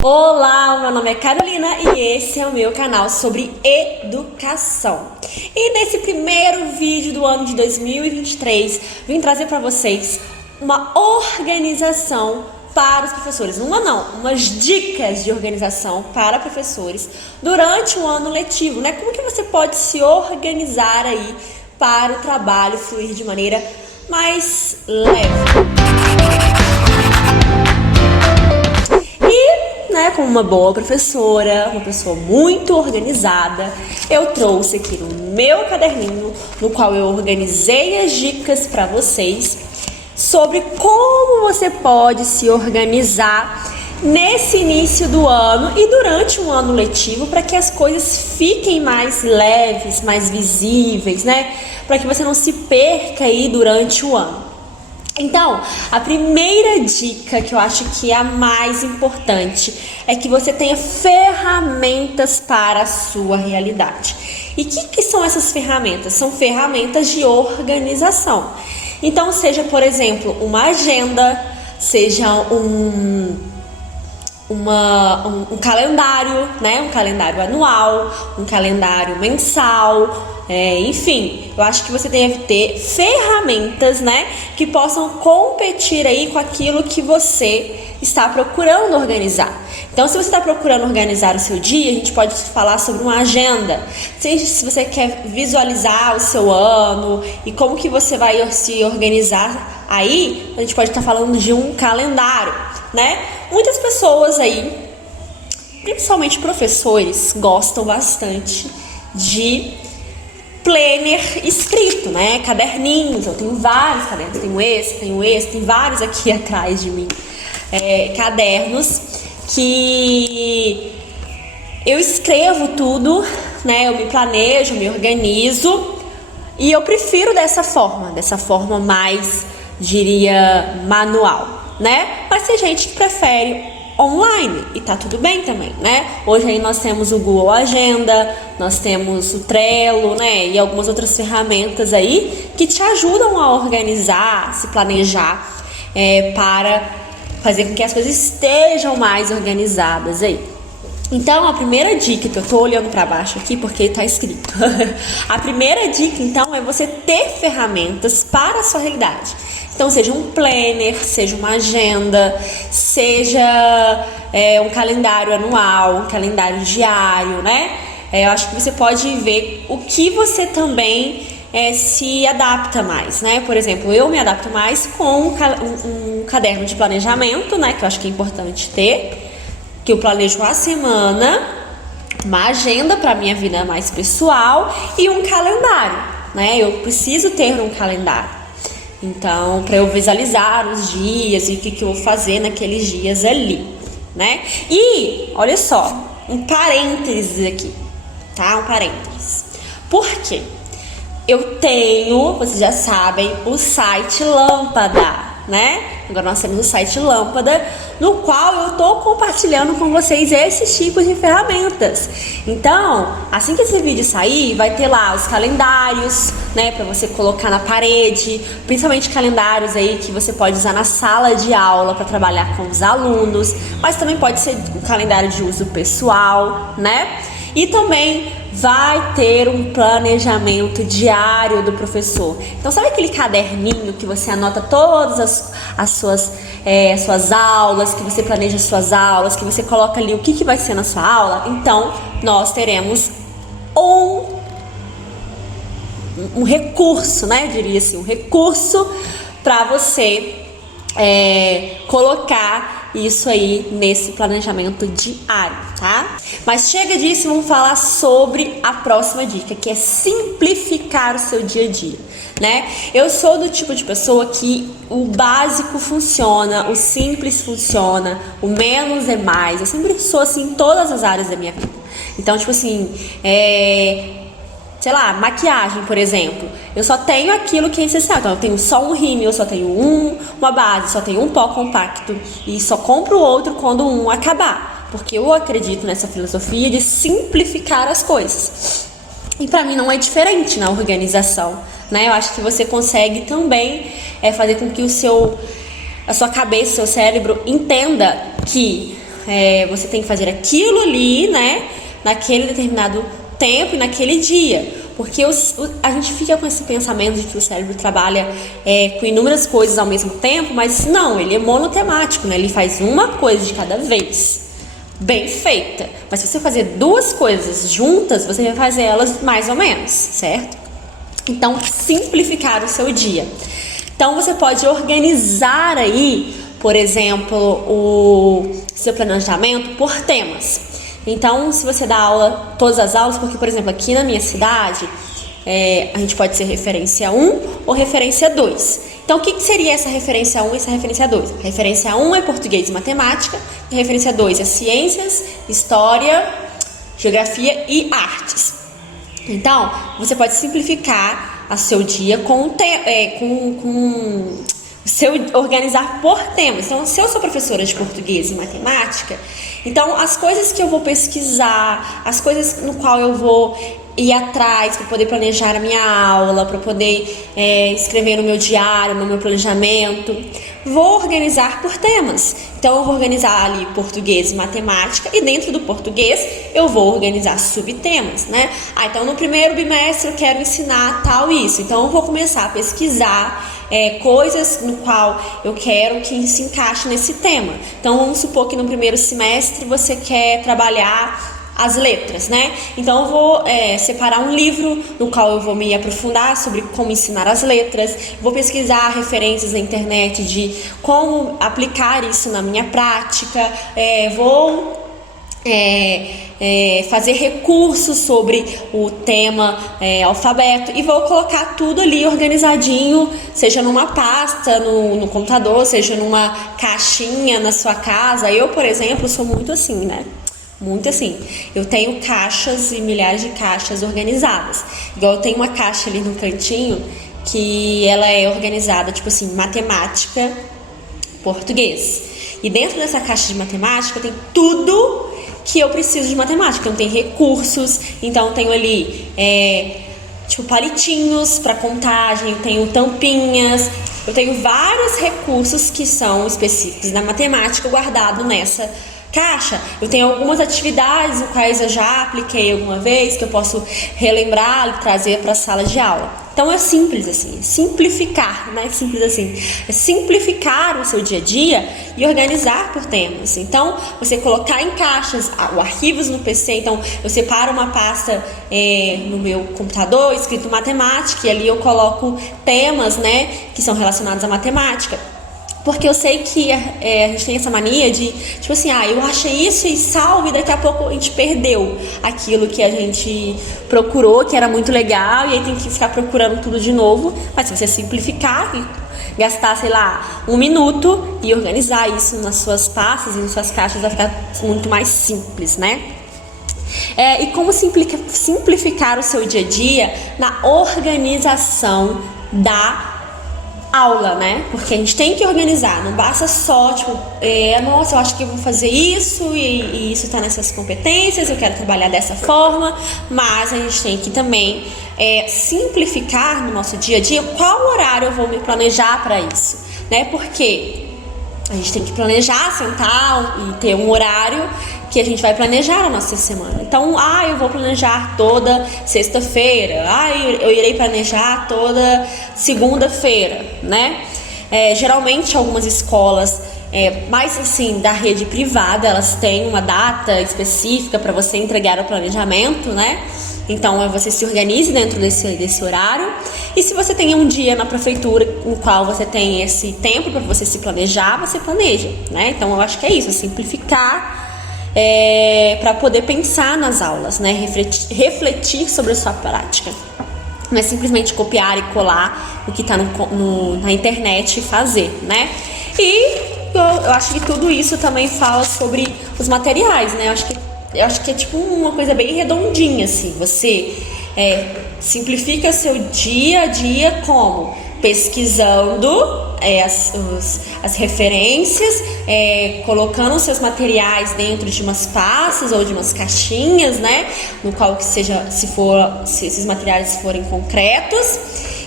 Olá, meu nome é Carolina e esse é o meu canal sobre educação. E nesse primeiro vídeo do ano de 2023, vim trazer para vocês uma organização para os professores. Umas dicas de organização para professores durante o ano letivo, né? Como que você pode se organizar aí para o trabalho fluir de maneira mais leve. Como uma boa professora, uma pessoa muito organizada, eu trouxe aqui no meu caderninho, no qual eu organizei as dicas para vocês sobre como você pode se organizar nesse início do ano e durante um ano letivo para que as coisas fiquem mais leves, mais visíveis, né? Para que você não se perca aí durante o ano. Então, a primeira dica que eu acho que é a mais importante é que você tenha ferramentas para a sua realidade. E o que são essas ferramentas? São ferramentas de organização. Então, seja, por exemplo, uma agenda, seja um calendário, né? Um calendário anual, um calendário mensal, enfim, eu acho que você deve ter ferramentas, né, que possam competir aí com aquilo que você está procurando organizar. Então, se você está procurando organizar o seu dia, a gente pode falar sobre uma agenda. Se você quer visualizar o seu ano e como que você vai se organizar aí, a gente pode estar falando de um calendário, né? Muitas pessoas aí, principalmente professores, gostam bastante de planner escrito, né? Caderninhos. Eu tenho vários cadernos, tenho esse, tem vários aqui atrás de mim. Cadernos que eu escrevo tudo, né? Eu me planejo, me organizo e eu prefiro dessa forma mais, diria, manual, né? Mas tem gente que prefere online e tá tudo bem também, né? Hoje aí nós temos o Google Agenda, nós temos o Trello, né? E algumas outras ferramentas aí que te ajudam a organizar, se planejar, para fazer com que as coisas estejam mais organizadas aí. Então, a primeira dica, que eu tô olhando para baixo aqui porque tá escrito. A primeira dica, então, é você ter ferramentas para a sua realidade. Então, seja um planner, seja uma agenda, seja um calendário anual, um calendário diário, né? Eu acho que você pode ver o que você também se adapta mais, né? Por exemplo, eu me adapto mais com um caderno de planejamento, né? Que eu acho que é importante ter, que eu planejo a semana, uma agenda para minha vida mais pessoal e um calendário, né? Eu preciso ter um calendário. Então, para eu visualizar os dias e o que eu vou fazer naqueles dias ali, né? E, olha só, um parênteses aqui, tá? Um parênteses. Por quê? Eu tenho, vocês já sabem, o site Lâmpada, né? Agora nós temos o site Lâmpada, no qual eu tô compartilhando com vocês esses tipos de ferramentas. Então, assim que esse vídeo sair, vai ter lá os calendários, né, para você colocar na parede, principalmente calendários aí que você pode usar na sala de aula para trabalhar com os alunos, mas também pode ser um calendário de uso pessoal, né? E também vai ter um planejamento diário do professor. Então, sabe aquele caderninho que você anota todas as suas aulas, que você planeja as suas aulas, que você coloca ali o que vai ser na sua aula? Então, nós teremos um recurso, né? Eu diria assim, um recurso para você colocar isso aí nesse planejamento diário, tá? Mas chega disso, vamos falar sobre a próxima dica, que é simplificar o seu dia a dia, né? Eu sou do tipo de pessoa que o básico funciona, o simples funciona, o menos é mais. Eu sempre sou assim em todas as áreas da minha vida. Então, tipo assim, sei lá, maquiagem, por exemplo. Eu só tenho aquilo que é essencial. Então, eu tenho só um rímel, eu só tenho uma base, só tenho um pó compacto e só compro o outro quando um acabar. Porque eu acredito nessa filosofia de simplificar as coisas. E pra mim não é diferente na organização, né? Eu acho que você consegue também fazer com que a sua cabeça, seu cérebro entenda que você tem que fazer aquilo ali, né, naquele determinado tempo e naquele dia. Porque a gente fica com esse pensamento de que o cérebro trabalha com inúmeras coisas ao mesmo tempo, mas não, ele é monotemático, né? Ele faz uma coisa de cada vez, bem feita. Mas se você fazer duas coisas juntas, você vai fazer elas mais ou menos, certo? Então, simplificar o seu dia. Então, você pode organizar aí, por exemplo, o seu planejamento por temas. Então, se você dá aula, todas as aulas, porque, por exemplo, aqui na minha cidade, a gente pode ser referência 1 ou referência 2. Então, o que seria essa referência 1 e essa referência 2? A referência 1 é português e matemática, e a referência 2 é ciências, história, geografia e artes. Então, você pode simplificar o seu dia organizar por temas. Então, se eu sou professora de português e matemática, então as coisas que eu vou pesquisar, as coisas no qual eu vou ir atrás para poder planejar a minha aula, para poder escrever no meu diário, no meu planejamento, vou organizar por temas. Então, eu vou organizar ali português e matemática, e dentro do português eu vou organizar subtemas, né? Então, no primeiro bimestre eu quero ensinar tal isso, então eu vou começar a pesquisar coisas no qual eu quero que se encaixe nesse tema. Então, vamos supor que no primeiro semestre você quer trabalhar as letras, né? Então, eu vou separar um livro no qual eu vou me aprofundar sobre como ensinar as letras, vou pesquisar referências na internet de como aplicar isso na minha prática, vou fazer recursos sobre o tema alfabeto, e vou colocar tudo ali organizadinho, seja numa pasta no computador, seja numa caixinha na sua casa. Eu, por exemplo, sou muito assim, né? Muito assim. Eu tenho caixas e milhares de caixas organizadas. Igual eu tenho uma caixa ali no cantinho que ela é organizada, tipo assim, matemática, português. E dentro dessa caixa de matemática tem tudo que eu preciso de matemática. Então tem recursos, então tenho ali tipo palitinhos para contagem, tenho tampinhas, eu tenho vários recursos que são específicos da matemática guardado nessa caixa. Eu tenho algumas atividades no quais eu já apliquei alguma vez, que eu posso relembrar e trazer para a sala de aula. Então é simples assim, simplificar, não é simples assim, é simplificar o seu dia a dia e organizar por temas. Então, você colocar em caixas os arquivos no PC, então eu separo uma pasta no meu computador escrito matemática, e ali eu coloco temas, né, que são relacionados à matemática. Porque eu sei que a gente tem essa mania de, tipo assim, eu achei isso e salvo, e daqui a pouco a gente perdeu aquilo que a gente procurou, que era muito legal, e aí tem que ficar procurando tudo de novo. Mas se você simplificar e gastar, sei lá, 1 minuto e organizar isso nas suas pastas e nas suas caixas, vai ficar muito mais simples, né? E como simplificar o seu dia a dia na organização da aula, né? Porque a gente tem que organizar, não basta só, tipo, nossa, eu acho que eu vou fazer isso e isso tá nessas competências, eu quero trabalhar dessa forma, mas a gente tem que também simplificar no nosso dia a dia qual horário eu vou me planejar para isso, né? Porque a gente tem que planejar, sentar e ter um horário que a gente vai planejar a nossa semana. Então, eu vou planejar toda sexta-feira, eu irei planejar toda segunda-feira, né? Geralmente, algumas escolas, mais assim, da rede privada, elas têm uma data específica para você entregar o planejamento, né? Então, você se organize dentro desse horário. E se você tem um dia na prefeitura no qual você tem esse tempo para você se planejar, você planeja, né? Então, eu acho que é isso, simplificar para poder pensar nas aulas, né? Refletir sobre a sua prática. Não é simplesmente copiar e colar o que está na internet e fazer, né? E eu acho que tudo isso também fala sobre os materiais, né? Eu acho que é tipo uma coisa bem redondinha, assim. Você simplifica seu dia a dia como? Pesquisando as referências, colocando seus materiais dentro de umas pastas ou de umas caixinhas, né? No qual que seja, se esses materiais forem concretos,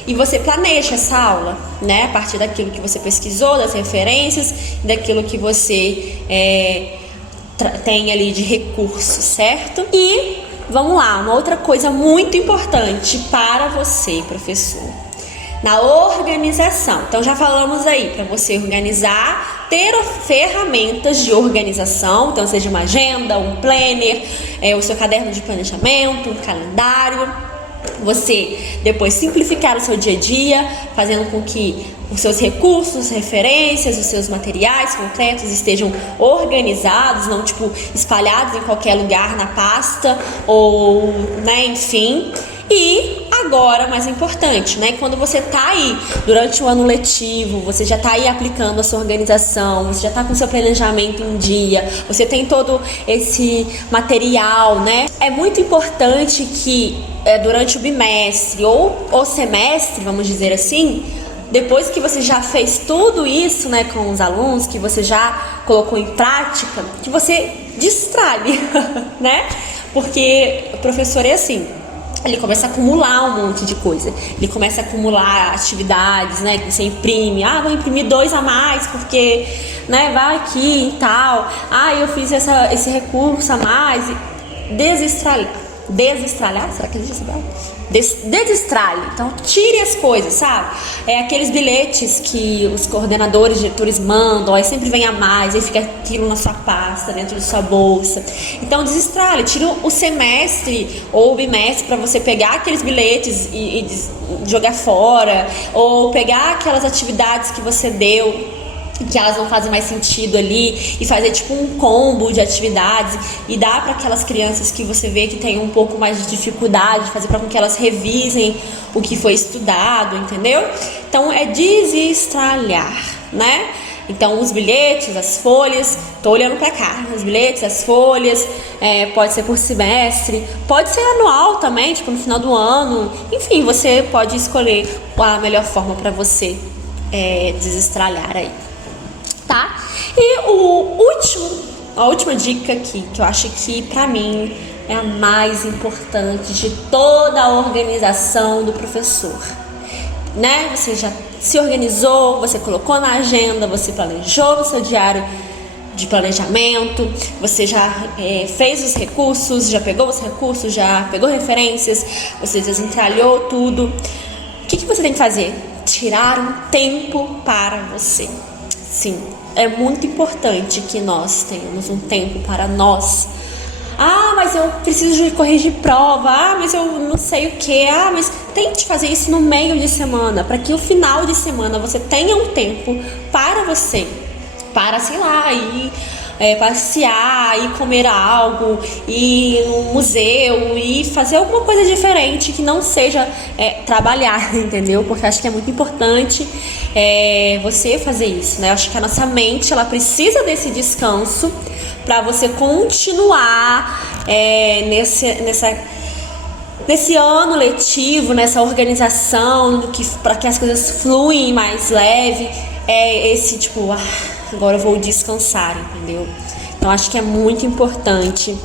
e você planeja essa aula, né? A partir daquilo que você pesquisou, das referências, daquilo que você tem ali de recurso, certo? E vamos lá, uma outra coisa muito importante para você, professor, na organização. Então já falamos aí para você organizar, ter ferramentas de organização, então seja uma agenda, um planner, o seu caderno de planejamento, um calendário. Você depois simplificar o seu dia a dia, fazendo com que os seus recursos, referências, os seus materiais concretos estejam organizados, não tipo espalhados em qualquer lugar na pasta ou, né, enfim. E agora, mais importante, né, quando você tá aí durante o ano letivo, você já tá aí aplicando a sua organização, você já tá com o seu planejamento em dia, você tem todo esse material, né? É muito importante que durante o bimestre ou o semestre, vamos dizer assim, depois que você já fez tudo isso, né, com os alunos, que você já colocou em prática, que você destralhe, né? Porque o professor é assim, ele começa a acumular um monte de coisa. Ele começa a acumular atividades, né? Que você imprime. Ah, vou imprimir 2 a mais porque, né? Vai aqui e tal. Ah, eu fiz esse recurso a mais. Desestralhar. Desestralhar? Será que existe essa palavra? Desestralhe. Então, tire as coisas, sabe? Aqueles bilhetes que os coordenadores, diretores mandam, aí sempre vem a mais, aí fica aquilo na sua pasta, dentro da sua bolsa. Então, desestralhe. Tira o semestre ou o bimestre para você pegar aqueles bilhetes e jogar fora, ou pegar aquelas atividades que você deu, que elas não fazem mais sentido ali, e fazer tipo um combo de atividades e dar para aquelas crianças que você vê que tem um pouco mais de dificuldade, fazer para que elas revisem o que foi estudado, entendeu? Então é desestralhar, né? Então os bilhetes, as folhas, tô olhando para cá, os bilhetes, as folhas, pode ser por semestre, pode ser anual também, tipo no final do ano, enfim, você pode escolher a melhor forma para você desestralhar aí. Tá? E a última dica aqui, que eu acho que pra mim é a mais importante de toda a organização do professor, né? Você já se organizou, você colocou na agenda, você planejou no seu diário de planejamento, você já fez os recursos, já pegou os recursos, já pegou referências, você desentralhou tudo. O que você tem que fazer? Tirar um tempo para você. Sim, é muito importante que nós tenhamos um tempo para nós. Ah, mas eu preciso de corrigir prova. Ah, mas eu não sei o que. Ah, mas tente fazer isso no meio de semana, para que no final de semana você tenha um tempo para você, para, sei lá, ir passear, ir comer algo, ir no museu, e fazer alguma coisa diferente que não seja trabalhar, entendeu? Porque eu acho que é muito importante você fazer isso, né? Eu acho que a nossa mente, ela precisa desse descanso para você continuar nesse ano letivo, nessa organização, para que as coisas fluem mais leve. Esse tipo, agora eu vou descansar, entendeu? Então acho que é muito importante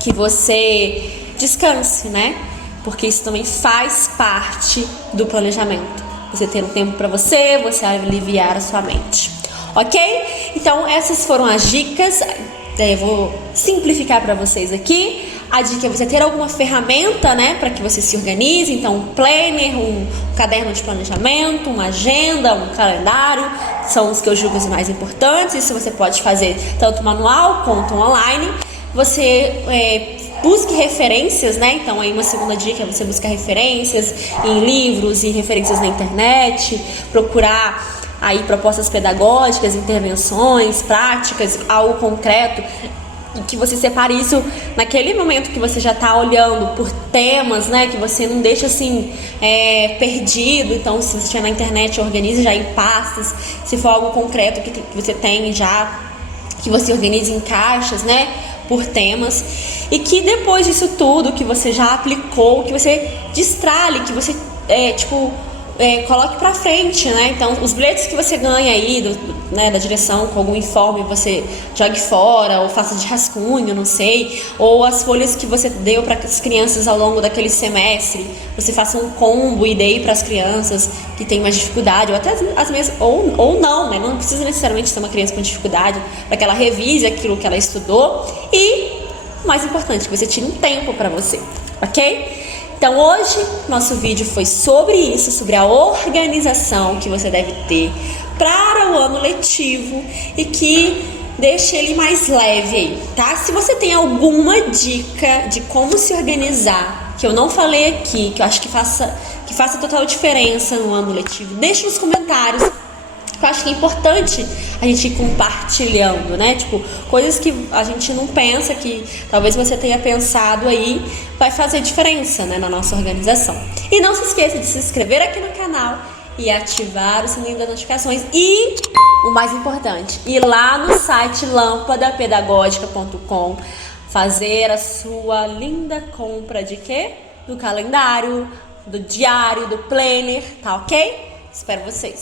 que você descanse, né? Porque isso também faz parte do planejamento. Você ter um tempo para você aliviar a sua mente. Ok? Então essas foram as dicas. Eu vou simplificar para vocês aqui. A dica é você ter alguma ferramenta, né, para que você se organize. Então, um planner, um caderno de planejamento, uma agenda, um calendário, são os que eu julgo os mais importantes. Isso você pode fazer tanto manual quanto online. Você busque referências, né? Então, aí uma segunda dica é você buscar referências em livros e referências na internet, procurar aí propostas pedagógicas, intervenções, práticas, algo concreto, e que você separe isso naquele momento que você já está olhando por temas, né? Que você não deixa assim perdido. Então, se você estiver na internet, organize já em pastas. Se for algo concreto que você tem já, que você organize em caixas, né? Por temas. E que depois disso tudo que você já aplicou, que você destralhe, que você coloque pra frente, né? Então, os bilhetes que você ganha aí né, da direção com algum informe você jogue fora ou faça de rascunho, não sei, ou as folhas que você deu para as crianças ao longo daquele semestre, você faça um combo e dê para as crianças que têm mais dificuldade, ou até as mesmas, ou não, né, não precisa necessariamente ser uma criança com dificuldade, para que ela revise aquilo que ela estudou e, o mais importante, que você tire um tempo para você, ok? Então hoje nosso vídeo foi sobre isso, sobre a organização que você deve ter para o ano letivo e que deixe ele mais leve aí, tá? Se você tem alguma dica de como se organizar, que eu não falei aqui, que eu acho que faça total diferença no ano letivo, deixe nos comentários. Eu acho que é importante a gente ir compartilhando, né? Tipo, coisas que a gente não pensa, que talvez você tenha pensado aí, vai fazer diferença, né, na nossa organização. E não se esqueça de se inscrever aqui no canal e ativar o sininho das notificações. E, o mais importante, ir lá no site lampadapedagogica.com fazer a sua linda compra de quê? Do calendário, do diário, do planner, tá ok? Espero vocês!